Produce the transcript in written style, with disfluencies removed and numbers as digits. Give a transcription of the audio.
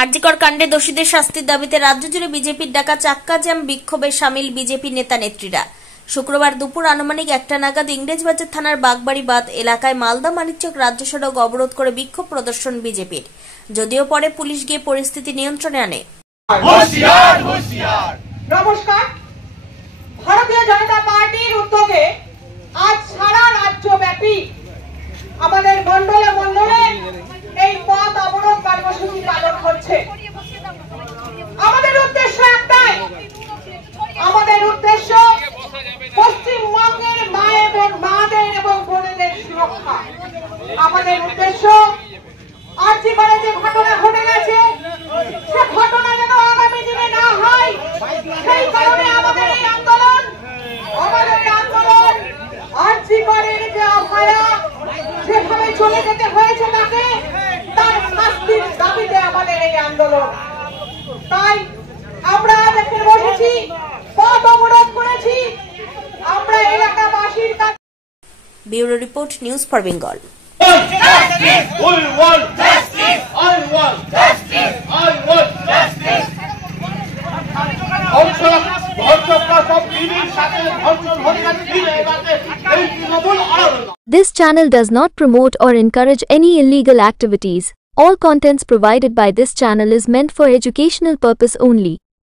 আরজিকর কাণ্ডে দোষীদের শাস্তির দাবিতে রাজ্য জুড়ে বিজেপির ডাকা চাক্কা জ্যাম বিক্ষোভে সামিল বিজেপি নেতা নেত্রীরা। শুক্রবার দুপুর আনুমানিক 1টা নাগাদ ইংরেজবাজার থানার বাগবাড়ি বাঁধ এলাকায় মালদা মানিকচক রাজ্য সড়ক অবরোধ করে বিক্ষোভ প্রদর্শন বিজেপির। যদিও পরে পুলিশ গিয়ে পরিস্থিতি নিয়ন্ত্রণে আনে। নমস্কার। ভারতীয় জনতা পার্টির উদ্যোগে আজ সারা রাজ্যব্যাপী আমাদের মন্ডলে মন্ডলে এই পথ অবরোধ কর্মসূচি পালন হচ্ছে। আমাদের উদ্দেশ্য একটাই, আমাদের উদ্দেশ্য পশ্চিমবঙ্গের মাদের এবং বোনেদের সুরক্ষা। আমাদের উদ্দেশ্য আরজিকরে যে ঘটনা ঘটে গেছে সে ঘটনা যেন আগামী দিনে না হয়, সেই কারণে আমাদের এই আন্দোলন। আরজিকরের যে অভয়া যেভাবে চলে যেতে হয়েছে তাকে তার শাস্তির দাবিতে আমাদের এই আন্দোলন। তাই আমরা দেখে বসেছি, পথ অবরোধ করেছি আমরা এলাকাবাসীর কাছে। Bureau report, news for Bengal. This channel does not promote or encourage any illegal activities. All contents provided by this channel is meant for educational purpose only.